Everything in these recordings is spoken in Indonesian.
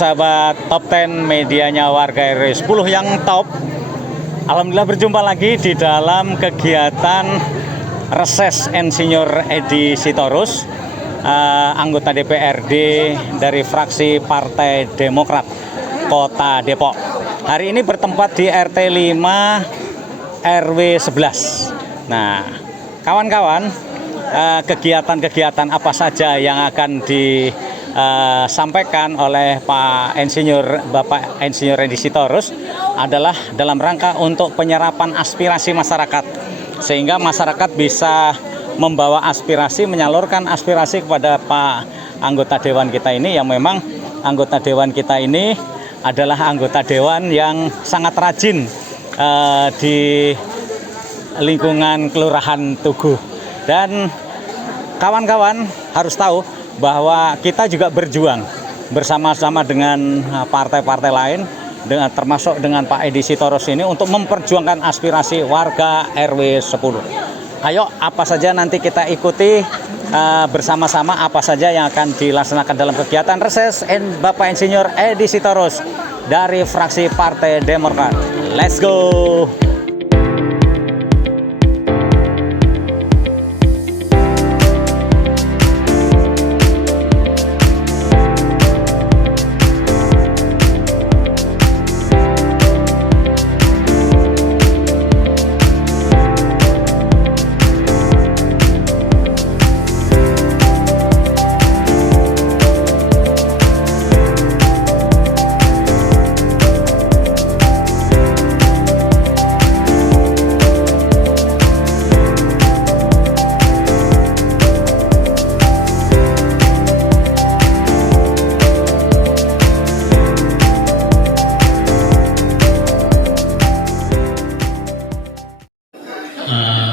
sahabat Top 10 medianya warga RW 10 yang top. Alhamdulillah berjumpa lagi di dalam kegiatan reses Insinyur Edi Sitorus, anggota DPRD dari fraksi Partai Demokrat Kota Depok. Hari ini bertempat di RT 5 RW 11. Nah, kawan-kawan, kegiatan-kegiatan apa saja yang akan disampaikan oleh Pak Insinyur Bapak Insinyur Edi Sitorus adalah dalam rangka untuk penyerapan aspirasi masyarakat, sehingga masyarakat bisa membawa aspirasi, menyalurkan aspirasi kepada Pak anggota dewan kita ini, yang memang anggota dewan kita ini adalah anggota dewan yang sangat rajin di lingkungan Kelurahan Tugu. Dan kawan-kawan harus tahu bahwa kita juga berjuang bersama-sama dengan partai-partai lain, termasuk dengan Pak Edi Sitorus ini, untuk memperjuangkan aspirasi warga RW 10. Ayo, apa saja nanti kita ikuti bersama-sama, apa saja yang akan dilaksanakan dalam kegiatan reses Bapak Insinyur Edi Sitorus dari fraksi Partai Demokrat. Let's go!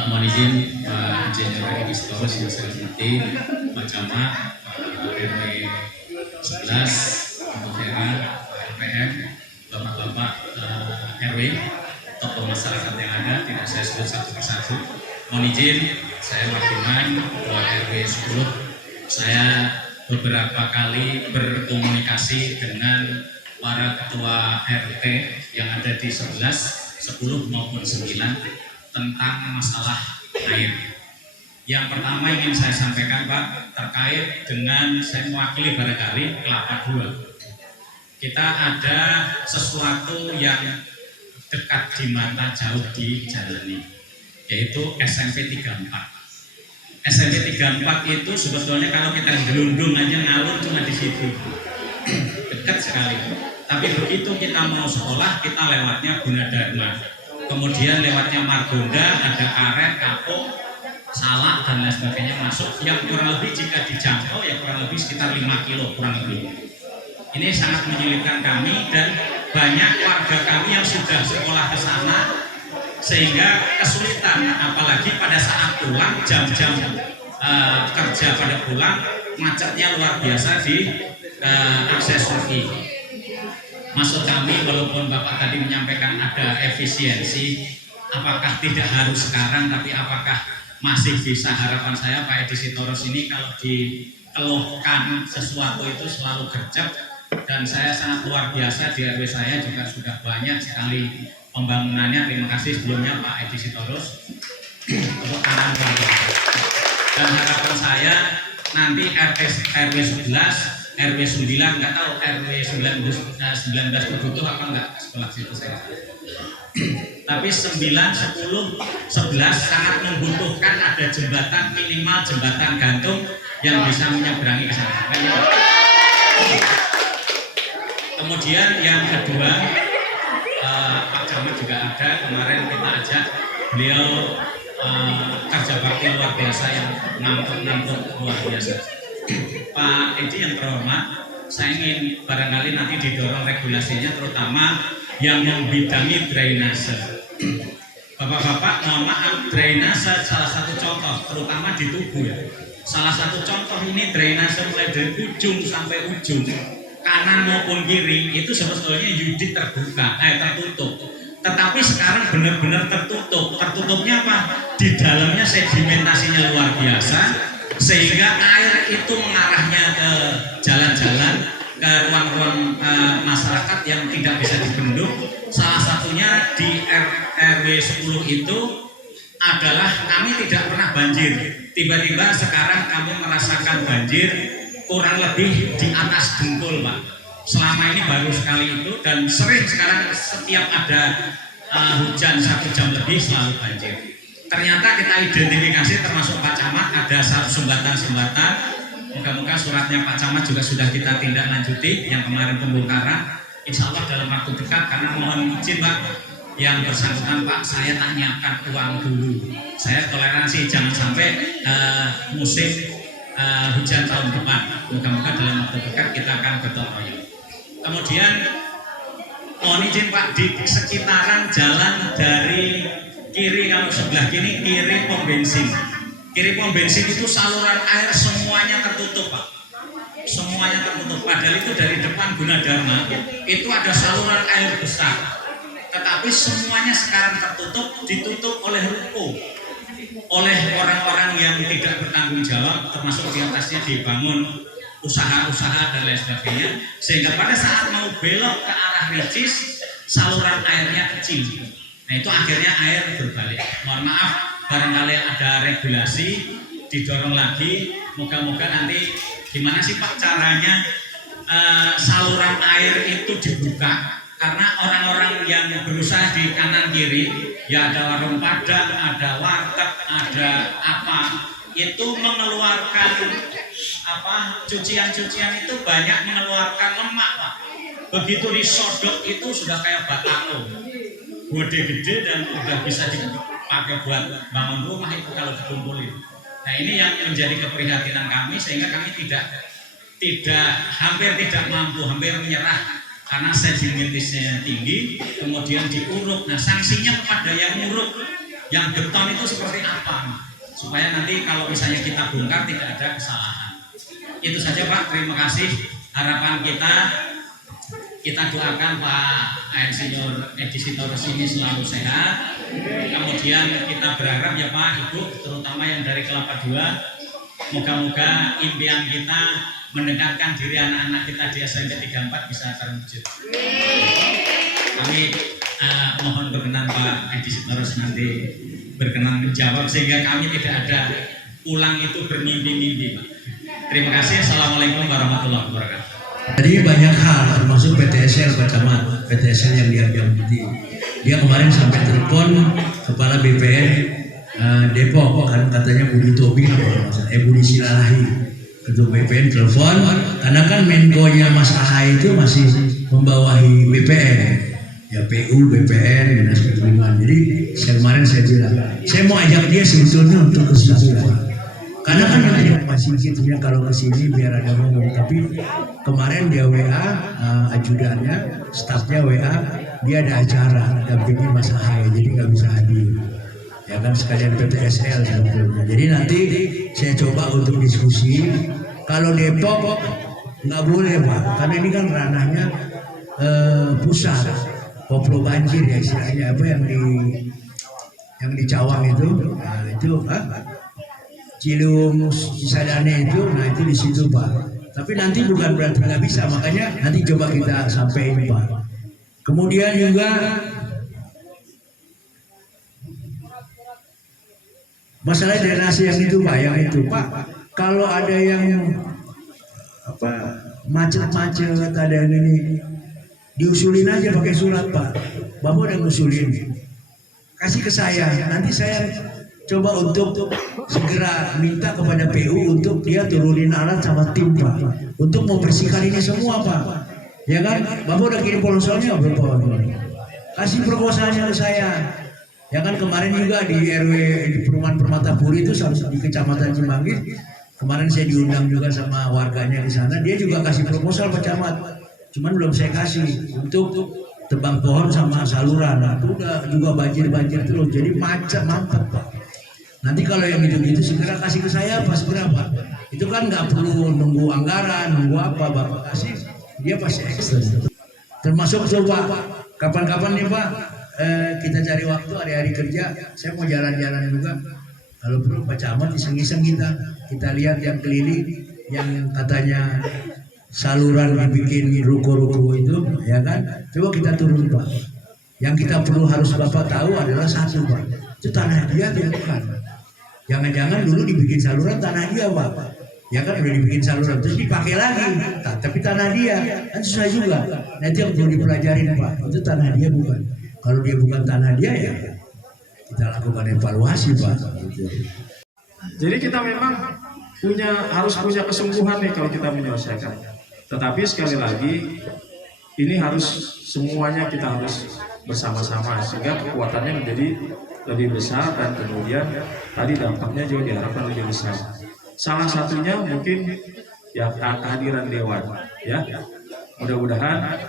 Mohon izin Pak Insinyur Edi Sitorus yang saya hormati, Pak Camat, RW 11, Ibu Vera, LPM, Bapak-Bapak RW, tokoh masyarakat yang ada, tidak saya sebut satu persatu. Mohon izin, saya Mardiman, Ketua RW 10. Saya beberapa kali berkomunikasi dengan para ketua RT yang ada di 11, 10 maupun 9 tentang masalah air. Yang pertama ingin saya sampaikan, Pak, terkait dengan saya mewakili barangkali Kelapa II. Kita ada sesuatu yang dekat di mata, jauh dijalani, yaitu SMP 34. SMP 34 itu sebetulnya kalau kita gelundung aja ngalur cuma di situ, dekat sekali. Tapi begitu kita mau sekolah, kita lewatnya Gunadarma. Kemudian lewatnya Margonda, ada Karet, Kapuk, Salak, dan lain sebagainya masuk, yang kurang lebih jika dijangkau ya kurang lebih sekitar 5 kilo kurang lebih. Ini sangat menyulitkan kami, dan banyak warga kami yang sudah sekolah ke sana sehingga kesulitan, apalagi pada saat pulang, jam-jam kerja pada pulang, macetnya luar biasa di akses UI. Maksud kami, walaupun Bapak tadi menyampaikan ada efisiensi, apakah tidak harus sekarang, tapi apakah masih bisa, harapan saya Pak Edi Sitorus ini kalau dikeluhkan sesuatu itu selalu gercep, dan saya sangat luar biasa di RW saya juga sudah banyak sekali pembangunannya. Terima kasih sebelumnya Pak Edi Sitorus untuk tangan keluarga. Dan harapan saya nanti RW 11, RW 9, nggak tahu RW 19 berbutuh apa enggak sekolah situ saya. Tapi 9, 10, 11 sangat membutuhkan ada jembatan, minimal jembatan gantung yang bisa menyeberangi ke sana. Kemudian yang kedua, Pak Camat juga ada, kemarin kita ajak beliau kerja bakti luar biasa yang nampung luar biasa. Pak Edi yang terhormat, saya ingin barangkali nanti didorong regulasinya, terutama yang membidangi drainase. Bapak-bapak, mohon maaf, drainase salah satu contoh, terutama di Tugu ya. Salah satu contoh ini drainase mulai dari ujung sampai ujung, kanan maupun kiri, itu sebetulnya yudi tertutup. Tetapi sekarang benar-benar tertutup. Tertutupnya apa? Di dalamnya sedimentasinya luar biasa, sehingga air itu mengarahnya ke jalan-jalan, ke ruang-ruang masyarakat yang tidak bisa dibendung. Salah satunya di RW 10 itu adalah kami tidak pernah banjir. Tiba-tiba sekarang kami merasakan banjir kurang lebih di atas dengkul, Pak. Selama ini baru sekali itu, dan sering sekarang setiap ada hujan 1 jam lebih selalu banjir. Ternyata kita identifikasi termasuk Pak Camat ada sumbatan-sumbatan. Moga-moga suratnya Pak Camat juga sudah kita tindak lanjuti yang kemarin pembongkaran. Insya Allah dalam waktu dekat, karena mohon izin Pak, yang bersangkutan Pak, saya tak nyiapkan uang dulu. Saya toleransi jangan sampai musim hujan tahun depan. Moga-moga dalam waktu dekat kita akan gotong royong. Kemudian mohon izin Pak, di sekitaran jalan dari kiri, kalau sebelah kiri pom bensin. Kiri pom bensin itu saluran air semuanya tertutup, Pak. Semuanya tertutup. Padahal itu dari depan Gunadarma itu ada saluran air besar. Tetapi semuanya sekarang tertutup, ditutup oleh ruko, oleh orang-orang yang tidak bertanggung jawab, termasuk di atasnya dibangun usaha-usaha dan lain sebagainya, sehingga pada saat mau belok ke arah Ricis saluran airnya kecil. Nah itu akhirnya air berbalik. Mohon maaf, barangkali ada regulasi didorong lagi. Moga-moga nanti gimana sih Pak caranya saluran air itu dibuka, karena orang-orang yang berusaha di kanan kiri, ya ada warung Padang, ada warteg, ada apa, itu mengeluarkan cucian-cucian itu banyak mengeluarkan lemak, Pak. Begitu disodok itu sudah kayak batako, gede-gede dan udah bisa dipakai buat bangun rumah itu kalau dikumpulin. Nah ini yang menjadi keprihatinan kami, sehingga kami hampir tidak mampu, hampir menyerah karena sedimentisnya tinggi, kemudian diuruk. Nah sanksinya kepada yang nguruk, yang beton itu seperti apa, supaya nanti kalau misalnya kita bongkar tidak ada kesalahan. Itu saja Pak, terima kasih. Harapan kita doakan Pak Insinyur Edi Sitorus ini selalu sehat. Kemudian kita berharap ya Pak Ibu, terutama yang dari Kelapa II, moga-moga impian kita mendekatkan diri anak-anak kita di SMP 34 bisa terwujud. Kami mohon berkenan Pak Edi Sitorus nanti berkenan menjawab, sehingga kami tidak ada pulang itu bermimpi-mimpi Pak. Terima kasih. Assalamualaikum warahmatullahi wabarakatuh. Tadi banyak hal, termasuk PTSL Pak Camat, PTSL yang diambil. Dia kemarin sampai telepon kepala BPN Depok, kan katanya Budi Tobing Budi Silalahi, ketua BPN telepon, karena kan Menko-nya Mas Ahaye itu masih membawahi BPN, ya PU, BPN, Dinas Perhubungan. Jadi kemarin saya bilang, saya mau ajak dia sebetulnya untuk ke situ, karena kan yang masih gitunya kalau ke sini biar ada ngomong. Tapi kemarin dia WA, ajudannya, stafnya WA, dia ada acara dampingi Mas Ahaye, jadi nggak bisa hadir. Ya kan sekalian PTSL sebetulnya. Jadi nanti saya coba untuk diskusi. Kalau Depok nggak boleh Pak, karena ini kan ranahnya pusat, koplo banjir ya istilahnya, apa yang di Cawang itu, nah itu Ciliwung Cisadane itu, nah itu di situ Pak. Tapi nanti bukan berarti nggak bisa, makanya nanti coba kita sampaikan Pak. Kemudian juga masalah drainase yang itu Pak, kalau ada yang macet-macet, ada yang ini, diusulin aja pakai surat Pak. Bapak udah ngusulin, kasih ke saya, nanti saya coba untuk segera minta kepada PU untuk dia turunin alat sama tim Pak, untuk membersihkan ini semua Pak. Ya kan, Bapak udah kirim proposalnya berapa? Kasih proposalnya ke saya. Ya kan kemarin juga di RW di Perumahan Permatapuri itu di Kecamatan Cimanggis, kemarin saya diundang juga sama warganya di sana, dia juga kasih proposal Pak Camat. Cuman belum saya kasih untuk tebang pohon sama saluran. Nah, itu udah juga banjir terus, jadi macet mampet Pak. Nanti kalau yang gitu-gitu segera kasih ke saya Pak, segera Pak. Itu kan nggak perlu nunggu anggaran, nunggu apa, Bapak kasih, dia pasti ekstra. Termasuk coba kapan-kapan nih Pak, kita cari waktu hari-hari kerja, saya mau jalan-jalan juga. Kalau perlu Pak Camat iseng-iseng kita lihat yang keliling, yang katanya saluran dibikin ruko-ruko itu, ya kan? Coba kita turun Pak. Yang kita perlu harus Bapak tahu adalah satu Pak, itu tanah dia atau bukan? Jangan-jangan dulu dibikin saluran tanah dia Pak, ya kan udah dibikin saluran terus dipakai lagi, tapi tanah dia kan susah juga. Nanti yang perlu dipelajarin Pak, itu tanah dia bukan. Kalau dia bukan tanah dia ya kita lakukan evaluasi Pak. Jadi kita memang harus punya kesungguhan nih kalau kita menyelesaikan. Tetapi sekali lagi ini harus semuanya kita harus bersama-sama sehingga kekuatannya menjadi lebih besar dan kemudian tadi dampaknya juga diharapkan lebih besar. Salah satunya mungkin ya kehadiran Dewan ya. Mudah-mudahan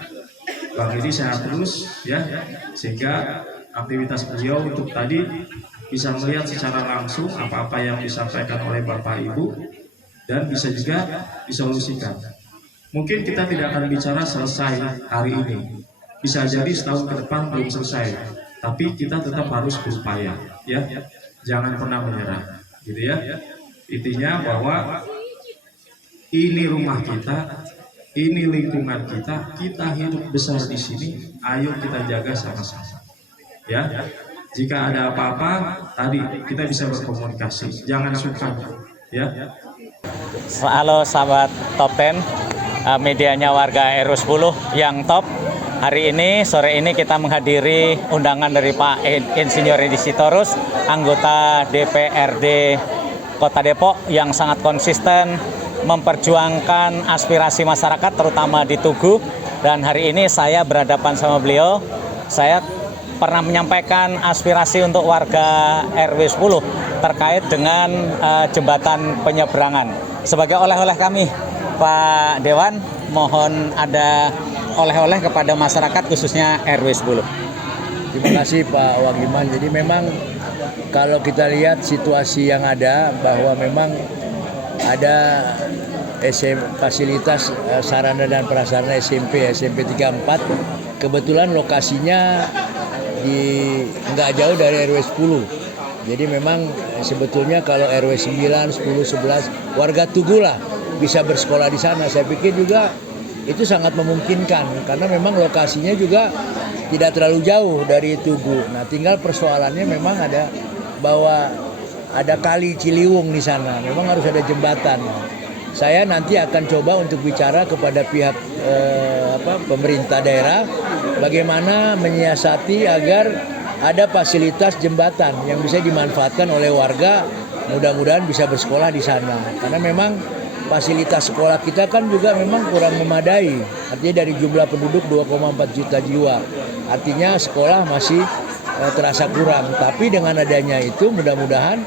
Bang Edi sehat terus ya sehingga aktivitas beliau untuk tadi bisa melihat secara langsung apa-apa yang disampaikan oleh Bapak Ibu dan bisa juga disolusikan. Mungkin kita tidak akan bicara selesai hari ini, bisa jadi setahun ke depan belum selesai, tapi kita tetap harus berupaya, ya, jangan pernah menyerah, gitu ya. Intinya bahwa ini rumah kita, ini lingkungan kita, kita hidup besar di sini, ayo kita jaga sama-sama, ya. Jika ada apa-apa, tadi kita bisa berkomunikasi, jangan sungkan, ya. Halo sahabat Top 10, medianya warga RW 10 yang top. Hari ini, sore ini kita menghadiri undangan dari Pak Insinyur Edi Sitorus, anggota DPRD Kota Depok yang sangat konsisten memperjuangkan aspirasi masyarakat terutama di Tugu. Dan hari ini saya berhadapan sama beliau. Saya pernah menyampaikan aspirasi untuk warga RW 10 terkait dengan jembatan penyeberangan. Sebagai oleh-oleh kami, Pak Dewan, mohon ada oleh-oleh kepada masyarakat khususnya RW 10. Terima kasih Pak Wagiman. Jadi memang kalau kita lihat situasi yang ada bahwa memang ada fasilitas sarana dan prasarana SMP 34, kebetulan lokasinya nggak jauh dari RW 10. Jadi memang sebetulnya kalau RW 9, 10, 11 warga Tugu lah bisa bersekolah di sana. Saya pikir juga itu sangat memungkinkan karena memang lokasinya juga tidak terlalu jauh dari Tugu. Nah, tinggal persoalannya memang ada bahwa ada kali Ciliwung di sana. Memang harus ada jembatan. Saya nanti akan coba untuk bicara kepada pihak pemerintah daerah bagaimana menyiasati agar ada fasilitas jembatan yang bisa dimanfaatkan oleh warga, mudah-mudahan bisa bersekolah di sana. Karena memang fasilitas sekolah kita kan juga memang kurang memadai. Artinya dari jumlah penduduk 2,4 juta jiwa. Artinya sekolah masih terasa kurang. Tapi dengan adanya itu mudah-mudahan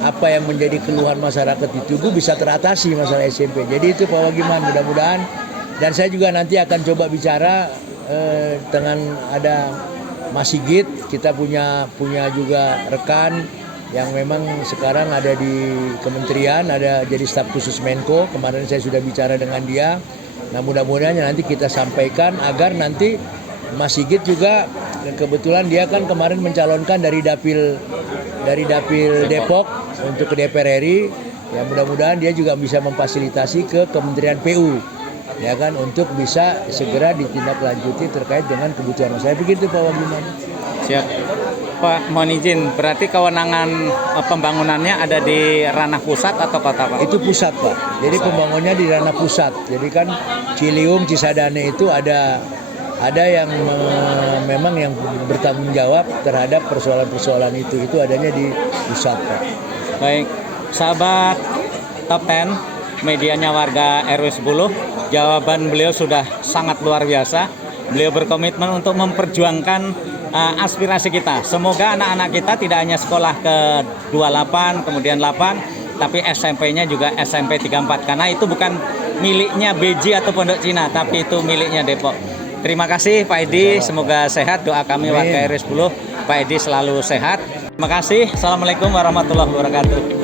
apa yang menjadi keluhan masyarakat di Tugu bisa teratasi masalah SMP. Jadi itu Pak Wagiman, mudah-mudahan. Dan saya juga nanti akan coba bicara dengan ada Mas Sigit, kita punya juga rekan yang memang sekarang ada di kementerian, ada jadi staf khusus Menko. Kemarin saya sudah bicara dengan dia. Nah, mudah-mudahan nanti kita sampaikan agar nanti Mas Sigit juga kebetulan dia kan kemarin mencalonkan dari Dapil Depok untuk ke DPR RI. Ya, mudah-mudahan dia juga bisa memfasilitasi ke Kementerian PU. Ya kan, untuk bisa segera ditindaklanjuti terkait dengan kebutuhan. Saya begitu Pak Wagiman. Siap. Pak, mohon izin, berarti kewenangan pembangunannya ada di ranah pusat atau kota Pak? Itu pusat Pak. Jadi pembangunannya di ranah pusat. Jadi kan Ciliwung, Cisadane itu ada yang memang yang bertanggung jawab terhadap persoalan-persoalan itu. Itu adanya di pusat Pak. Baik, sahabat Top 10, medianya warga RW 10, jawaban beliau sudah sangat luar biasa. Beliau berkomitmen untuk memperjuangkan aspirasi kita. Semoga anak-anak kita tidak hanya sekolah ke 28, kemudian 8, tapi SMP-nya juga SMP 34. Karena itu bukan miliknya BJ atau Pondok Cina, tapi itu miliknya Depok. Terima kasih Pak Edi, semoga sehat. Doa kami warga RW 10, Pak Edi selalu sehat. Terima kasih. Assalamualaikum warahmatullahi wabarakatuh.